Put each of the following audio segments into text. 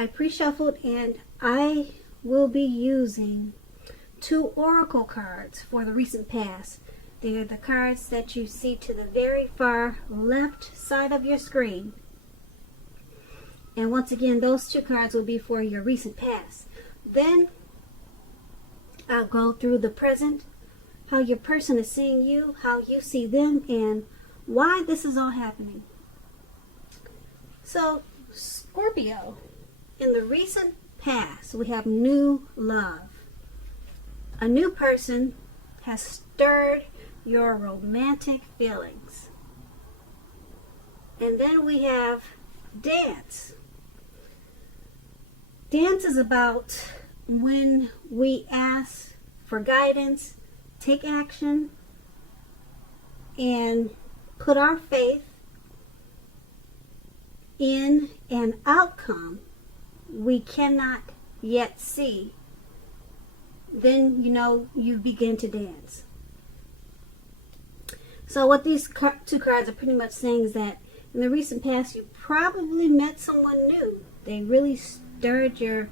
I pre-shuffled, and I will be using 2 oracle cards for the recent past. They're the cards that you see to the very far left side of your screen. And once again, those 2 cards will be for your recent past. Then I'll go through the present, how your person is seeing you, how you see them, and why this is all happening. So, Scorpio, in the recent past, we have new love. A new person has stirred your romantic feelings. And then we have dance. Dance is about when we ask for guidance, take action, and put our faith in an outcome we cannot yet see. Then, you begin to dance. So what these 2 cards are pretty much saying is that in the recent past, you probably met someone new. They really stirred your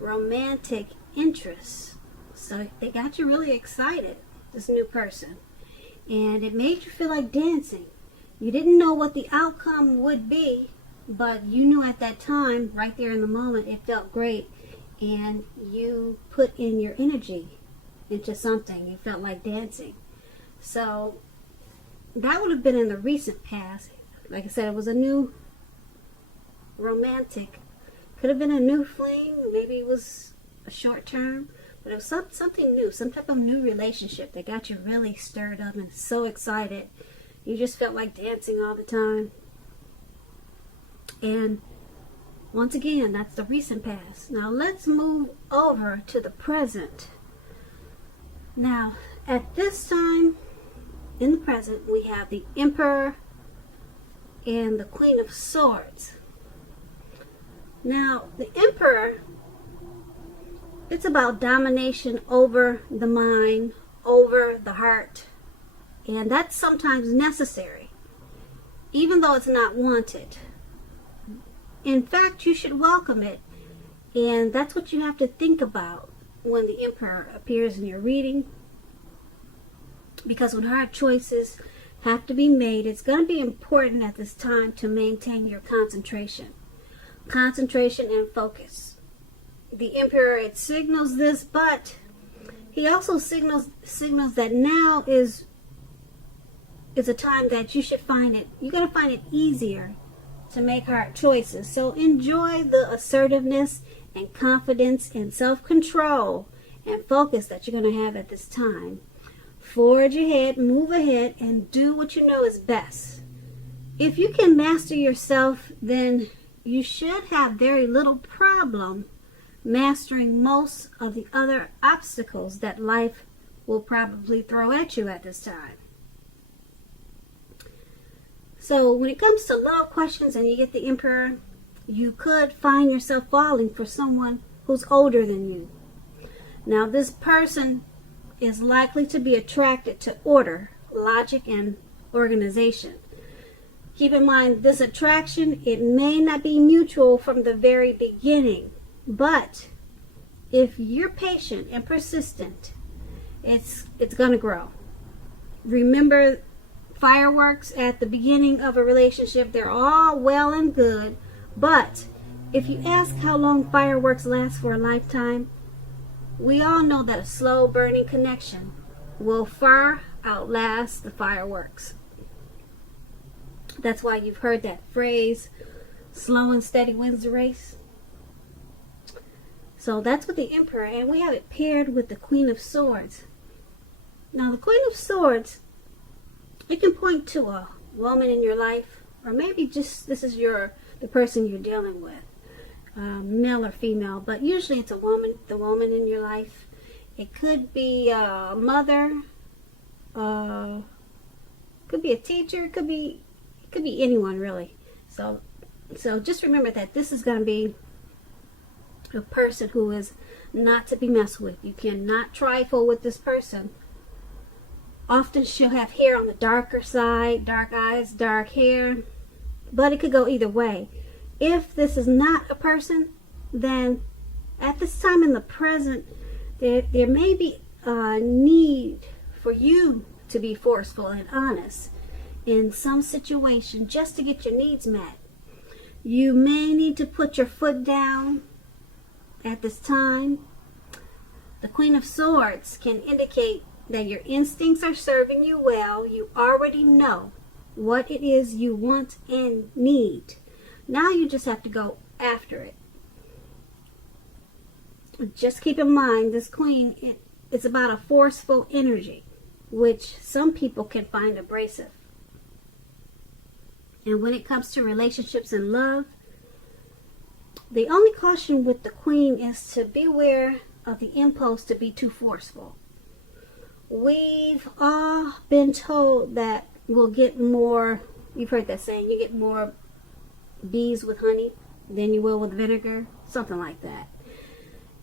romantic interest. So they got you really excited, this new person. And it made you feel like dancing. You didn't know what the outcome would be, but you knew at that time, right there in the moment, it felt great. And you put in your energy into something. You felt like dancing. So that would have been in the recent past. Like I said, it was a new romantic. Could have been a new fling. Maybe it was a short term. But it was something new. Some type of new relationship that got you really stirred up and so excited. You just felt like dancing all the time. And once again, that's the recent past. Now let's move over to the present. Now, at this time, in the present, we have the Emperor and the Queen of Swords. Now, the Emperor, it's about domination over the mind, over the heart. And that's sometimes necessary, even though it's not wanted. In fact, you should welcome it. And that's what you have to think about when the Emperor appears in your reading. Because when hard choices have to be made, it's going to be important at this time to maintain your concentration. Concentration and focus. The Emperor, it signals this, but he also signals that now is a time that you should find it, you're going to find it easier to make hard choices. So enjoy the assertiveness and confidence and self-control and focus that you're going to have at this time. Forge ahead, move ahead, and do what you know is best. If you can master yourself, then you should have very little problem mastering most of the other obstacles that life will probably throw at you at this time. So when it comes to love questions and you get the Emperor, you could find yourself falling for someone who's older than you. Now this person is likely to be attracted to order, logic, and organization. Keep in mind, this attraction, it may not be mutual from the very beginning, but if you're patient and persistent, it's going to grow. Remember, fireworks at the beginning of a relationship, they're all well and good, but if you ask how long fireworks last for a lifetime, we all know that a slow burning connection will far outlast the fireworks. That's why you've heard that phrase, slow and steady wins the race. So that's with the Emperor, and we have it paired with the Queen of Swords. Now the Queen of Swords, it can point to a woman in your life, or maybe just this is the person you're dealing with, male or female, but usually it's a woman, the woman in your life. It could be a mother, could be a teacher, it could be anyone really. So just remember that this is going to be a person who is not to be messed with. You cannot trifle with this person. Often she'll have hair on the darker side, dark eyes, dark hair, but it could go either way. If this is not a person, then at this time in the present, there may be a need for you to be forceful and honest in some situation just to get your needs met. You may need to put your foot down at this time. The Queen of Swords can indicate that your instincts are serving you well. You already know what it is you want and need. Now you just have to go after it. Just keep in mind, this Queen, it's about a forceful energy, which some people can find abrasive. And when it comes to relationships and love, the only caution with the Queen is to beware of the impulse to be too forceful. We've all been told that we'll get more, you've heard that saying, you get more bees with honey than you will with vinegar, something like that.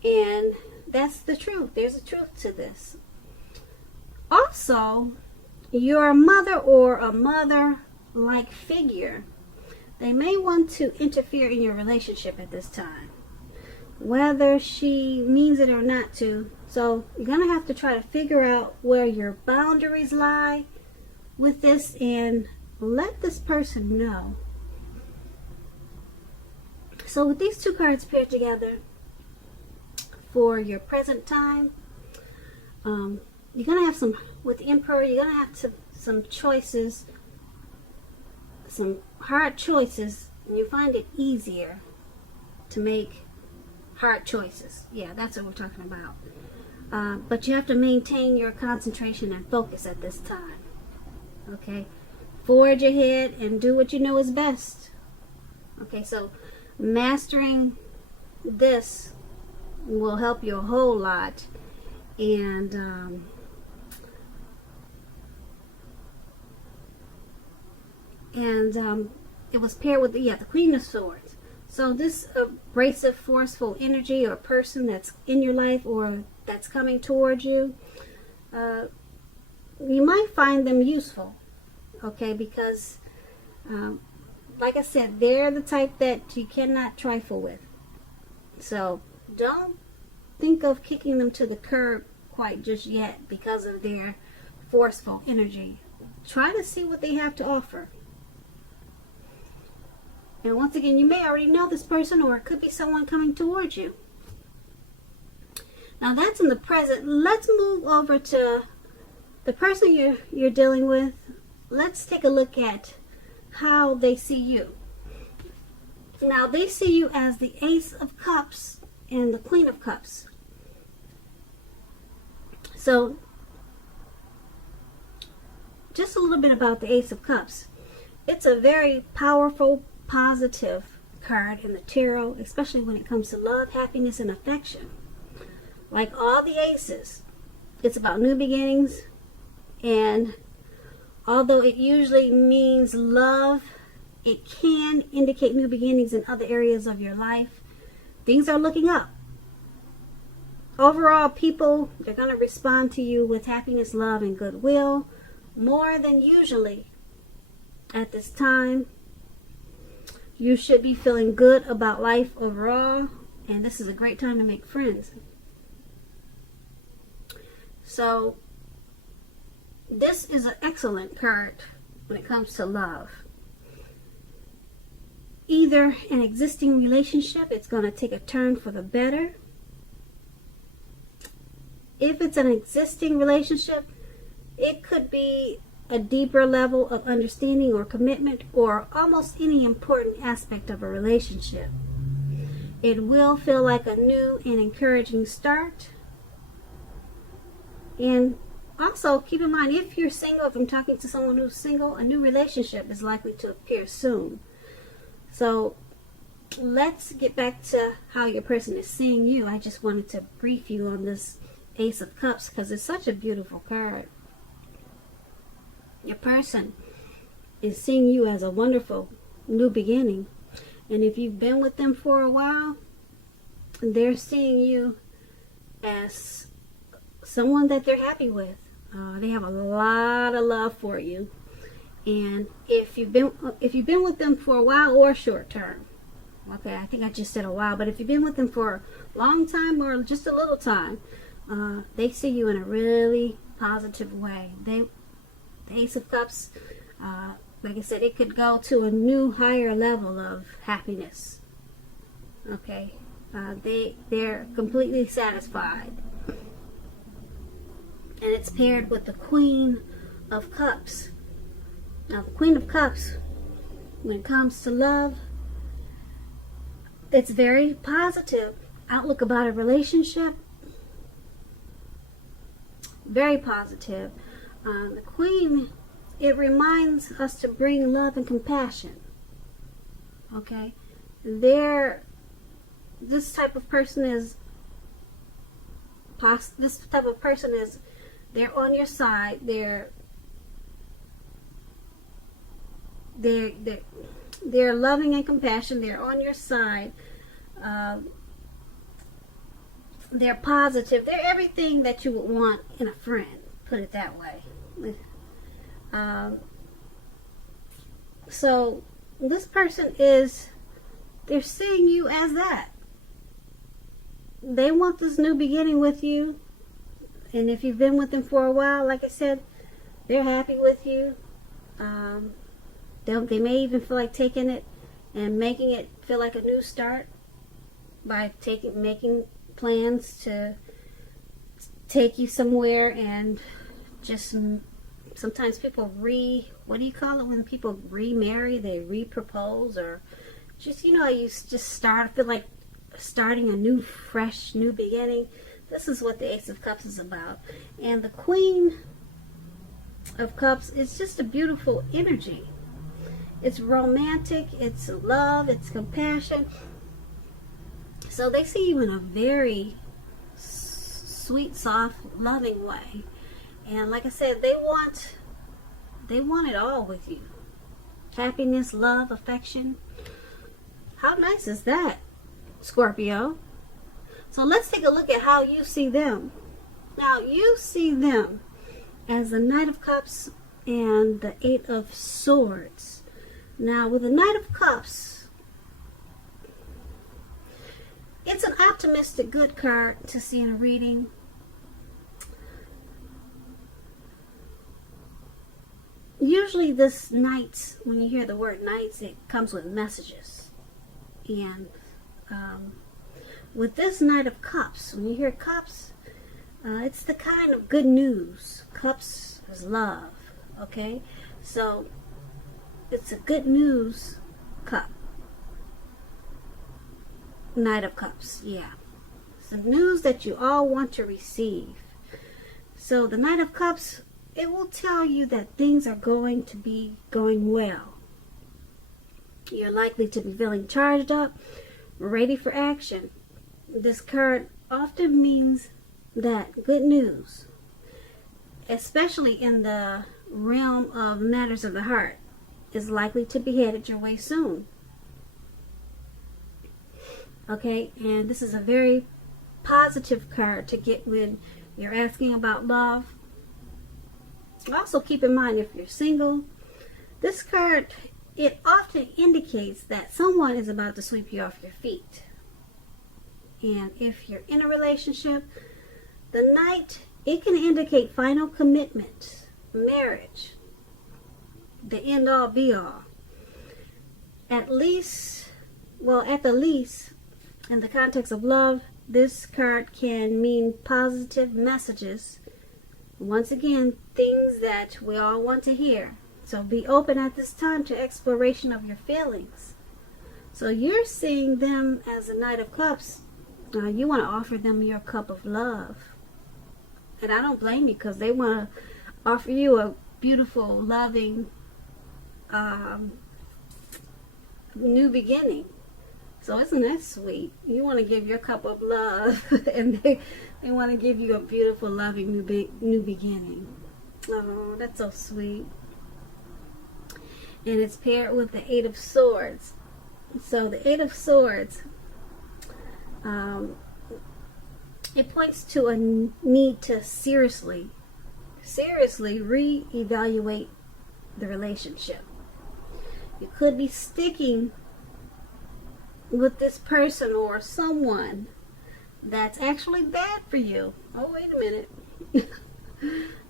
And that's the truth. There's a truth to this. Also, your mother or a mother-like figure, they may want to interfere in your relationship at this time, whether she means it or not to. So you're going to have to try to figure out where your boundaries lie with this and let this person know. So with these two cards paired together for your present time, you're going to have some, with the Emperor, you're going to have some choices, some hard choices, and you find it easier to make hard choices. Yeah, that's what we're talking about. But you have to maintain your concentration and focus at this time. Okay? Forge ahead and do what you know is best. Okay, so mastering this will help you a whole lot. And it was paired with the Queen of Swords. So this abrasive, forceful energy or person that's in your life or that's coming towards you, you might find them useful, okay? Because, like I said, they're the type that you cannot trifle with. So don't think of kicking them to the curb quite just yet because of their forceful energy. Try to see what they have to offer. And once again, you may already know this person, or it could be someone coming towards you. Now that's in the present. Let's move over to the person you're dealing with. Let's take a look at how they see you. Now they see you as the Ace of Cups and the Queen of Cups. So just a little bit about the Ace of Cups. It's a very powerful, positive card in the tarot, especially when it comes to love, happiness, and affection. Like all the aces, it's about new beginnings, and although it usually means love, it can indicate new beginnings in other areas of your life. Things are looking up. Overall, people, they're going to respond to you with happiness, love, and goodwill more than usually at this time. You should be feeling good about life overall, and this is a great time to make friends. So this is an excellent card when it comes to love. Either an existing relationship, it's going to take a turn for the better. If it's an existing relationship, it could be a deeper level of understanding or commitment, or almost any important aspect of a relationship. It will feel like a new and encouraging start. And also keep in mind, if you're single, if I'm talking to someone who's single, a new relationship is likely to appear soon. So let's get back to how your person is seeing you. I just wanted to brief you on this Ace of Cups because it's such a beautiful card. Your person is seeing you as a wonderful new beginning. And if you've been with them for a while, they're seeing you as someone that they're happy with. They have a lot of love for you. And if you've been with them for a while or short term, Okay, I think I just said a while, but if you've been with them for a long time or just a little time, they see you in a really positive way. The Ace of Cups, like I said, it could go to a new, higher level of happiness. Okay, they're completely satisfied, and it's paired with the Queen of Cups. Now, the Queen of Cups, when it comes to love, it's very positive outlook about a relationship. Very positive. The Queen, it reminds us to bring love and compassion. Okay, this type of person is they're on your side. They're loving and compassion. They're on your side. They're positive. They're everything that you would want in a friend. Put it that way. So this person they're seeing you as that. They want this new beginning with you. And if you've been with them for a while, like I said, they're happy with you. They may even feel like taking it and making it feel like a new start by making plans to take you somewhere, and just sometimes people what do you call it when people remarry? They repropose, or just, how you just feel like starting a fresh new beginning. This is what the Ace of Cups is about. And the Queen of Cups is just a beautiful energy. It's romantic, it's love, it's compassion. So they see you in a very sweet, soft, loving way. And like I said, they want it all with you. Happiness, love, affection. How nice is that, Scorpio? So let's take a look at how you see them. Now, you see them as the Knight of Cups and the Eight of Swords. Now, with the Knight of Cups, it's an optimistic, good card to see in a reading. Usually this Knights, when you hear the word Knights, it comes with messages. And with this Knight of Cups, when you hear Cups, it's the kind of good news. Cups is love, okay? So it's a good news cup. Knight of Cups, yeah. It's the news that you all want to receive. So the Knight of Cups, it will tell you that things are going to be going well. You're likely to be feeling charged up, ready for action. This card often means that good news, especially in the realm of matters of the heart, is likely to be headed your way soon. Okay, and this is a very positive card to get when you're asking about love. Also keep in mind, if you're single, this card, it often indicates that someone is about to sweep you off your feet. And if you're in a relationship, the Knight, it can indicate final commitment, marriage, the end all be all. At the least, in the context of love, this card can mean positive messages. Once again, things that we all want to hear. So be open at this time to exploration of your feelings. So you're seeing them as a Knight of Cups. You want to offer them your cup of love. And I don't blame you, because they want to offer you a beautiful, loving, new beginning. So isn't that sweet? You want to give your cup of love, and they want to give you a beautiful, loving new beginning. Oh, that's so sweet. And it's paired with the Eight of Swords. So the Eight of Swords, it points to a need to seriously reevaluate the relationship. You could be sticking with this person or someone that's actually bad for you. Oh, wait a minute.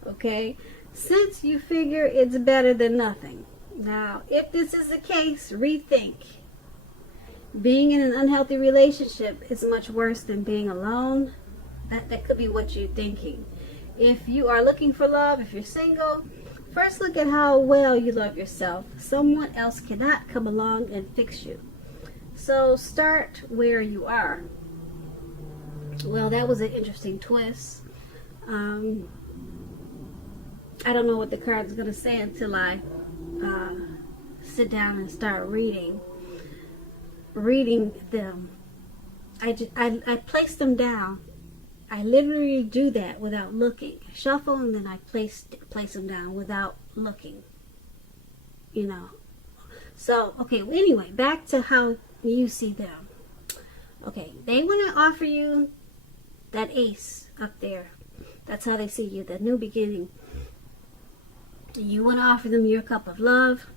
Okay, since you figure it's better than nothing. Now, if this is the case, rethink. Being in an unhealthy relationship is much worse than being alone. That could be what you're thinking. If you are looking for love, if you're single, first look at how well you love yourself. Someone else cannot come along and fix you. So start where you are. Well, that was an interesting twist. I don't know what the card's going to say until I sit down and start reading them. I place them down. I literally do that without looking. Shuffle, and then I place them down without looking. You know. So, okay, anyway, back to how you see them. Okay, they want to offer you that ace up there. That's how they see you, the new beginning. You want to offer them your cup of love.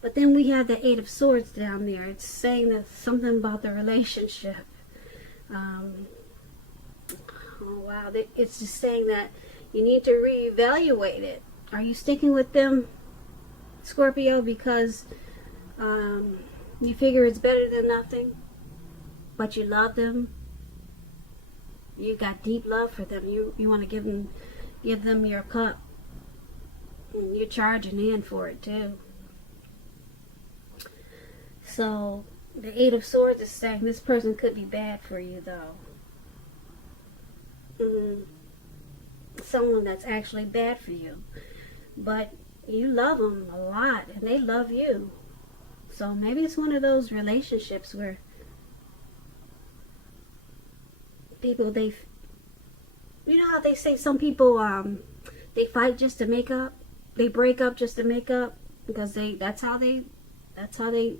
But then we have the Eight of Swords down there. It's saying that something about the relationship. Oh, wow. It's just saying that you need to reevaluate it. Are you sticking with them, Scorpio, because you figure it's better than nothing, but you love them? You got deep love for them. You want to give them your cup. And you're charging in for it, too. So, the Eight of Swords is saying this person could be bad for you, though. Someone that's actually bad for you. But you love them a lot, and they love you. So, maybe it's one of those relationships where people, you know how they say some people, they fight just to make up? They break up just to make up? Because that's how they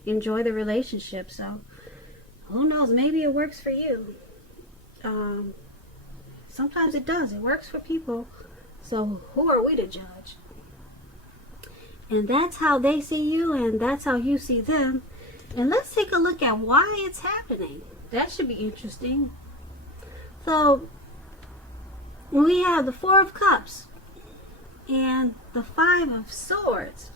enjoy the relationship. So who knows, maybe it works for you. Sometimes it does. It works for people. So who are we to judge? And that's how they see you, and that's how you see them. And let's take a look at why it's happening. That should be interesting. So we have the Four of Cups and the Five of Swords.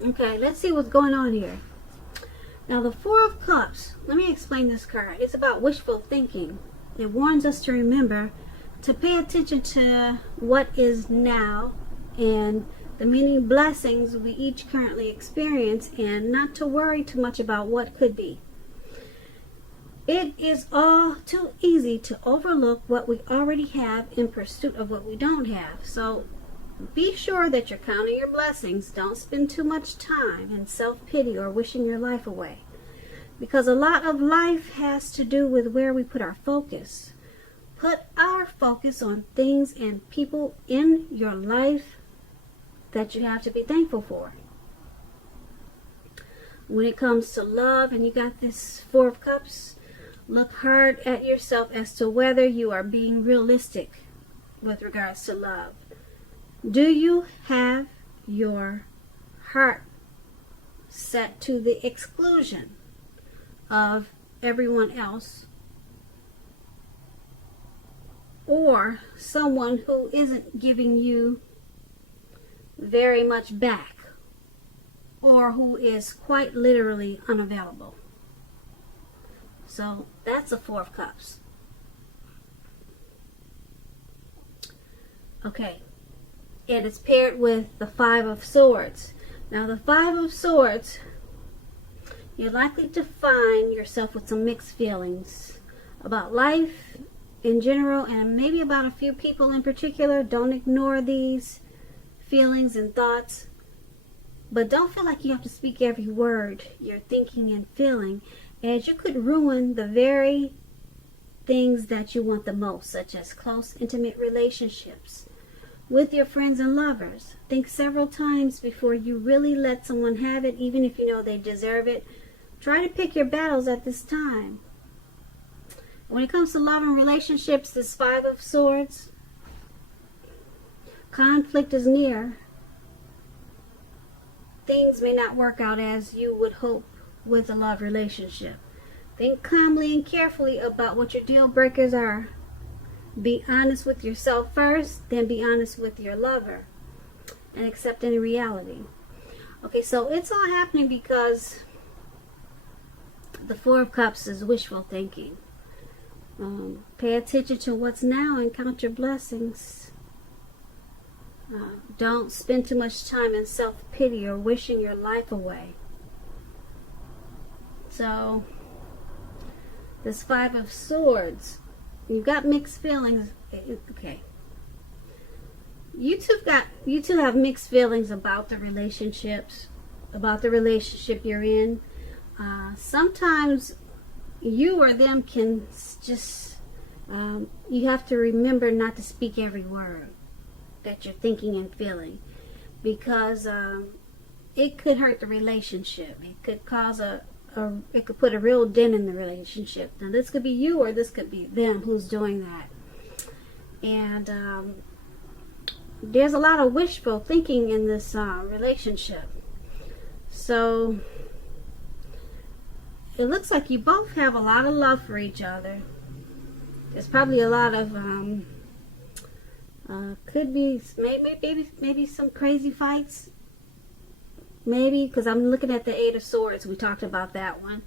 Okay, let's see what's going on here. Now, the Four of Cups, let me explain this card. It's about wishful thinking. It warns us to remember to pay attention to what is now and the many blessings we each currently experience, and not to worry too much about what could be. It is all too easy to overlook what we already have in pursuit of what we don't have. So be sure that you're counting your blessings. Don't spend too much time in self-pity or wishing your life away. Because a lot of life has to do with where we put our focus. Put our focus on things and people in your life that you have to be thankful for. When it comes to love, and you got this Four of Cups, look hard at yourself as to whether you are being realistic with regards to love. Do you have your heart set to the exclusion of everyone else, or someone who isn't giving you very much back, or who is quite literally unavailable? So that's a Four of Cups. Okay. And it's paired with the Five of Swords. Now, the Five of Swords, you're likely to find yourself with some mixed feelings about life in general, and maybe about a few people in particular. Don't ignore these feelings and thoughts. But don't feel like you have to speak every word you're thinking and feeling, as you could ruin the very things that you want the most, such as close, intimate relationships with your friends and lovers. Think several times before you really let someone have it, even if you know they deserve it. Try to pick your battles at this time. When it comes to love and relationships, this Five of Swords, conflict is near. Things may not work out as you would hope with a love relationship. Think calmly and carefully about what your deal breakers are. Be honest with yourself first, then be honest with your lover, and accept any reality. Okay, so it's all happening because the Four of Cups is wishful thinking. Pay attention to what's now and count your blessings. Don't spend too much time in self-pity or wishing your life away. So, this Five of Swords, you've got mixed feelings. Okay. You two have mixed feelings about the relationships, about the relationship you're in. Sometimes you or them can just, you have to remember not to speak every word that you're thinking and feeling, because it could hurt the relationship. It could cause it could put a real dent in the relationship. Now this could be you or this could be them who's doing that. And there's a lot of wishful thinking in this relationship. So it looks like you both have a lot of love for each other. There's probably a lot of could be maybe some crazy fights. Maybe, because I'm looking at the Eight of Swords. We talked about that one.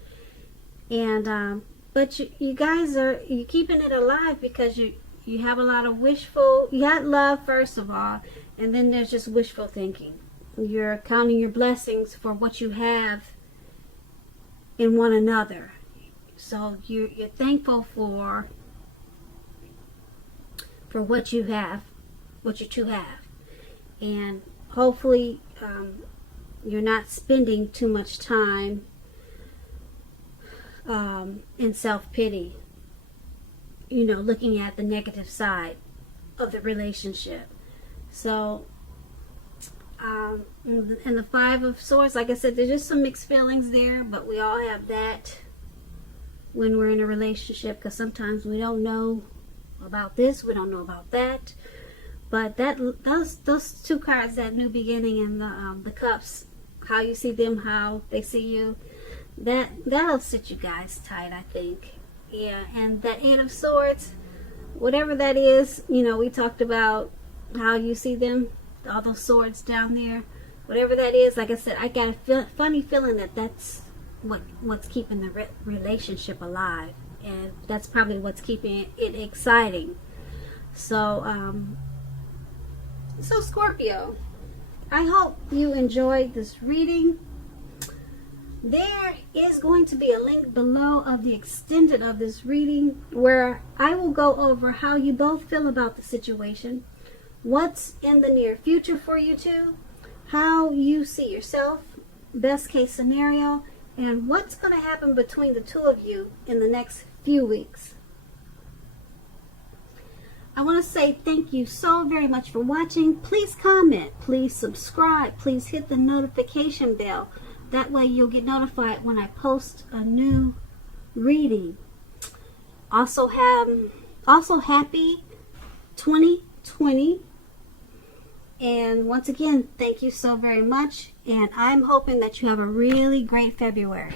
And but you guys are keeping it alive because you have a lot of you got love first of all, and then there's just wishful thinking. You're counting your blessings for what you have in one another. So you're thankful for what you have, what you two have. And hopefully you're not spending too much time in self-pity, looking at the negative side of the relationship. So and the Five of Swords, like I said, there's just some mixed feelings there, but we all have that when we're in a relationship, because sometimes we don't know about this, we don't know about that. But those two cards, that new beginning and the cups, how you see them, how they see you, that'll sit you guys tight, I think. Yeah, and that Eight of Swords, whatever that is, we talked about how you see them, all those swords down there, whatever that is. Like I said, I got a funny feeling that that's what's keeping the relationship alive, and that's probably what's keeping it exciting. So so Scorpio, I hope you enjoyed this reading. There is going to be a link below of the extended of this reading where I will go over how you both feel about the situation, what's in the near future for you two, how you see yourself, best case scenario, and what's going to happen between the two of you in the next few weeks. I want to say thank you so very much for watching. Please comment, please subscribe, please hit the notification bell. That way you'll get notified when I post a new reading. Also happy 2020. And once again, thank you so very much. And I'm hoping that you have a really great February.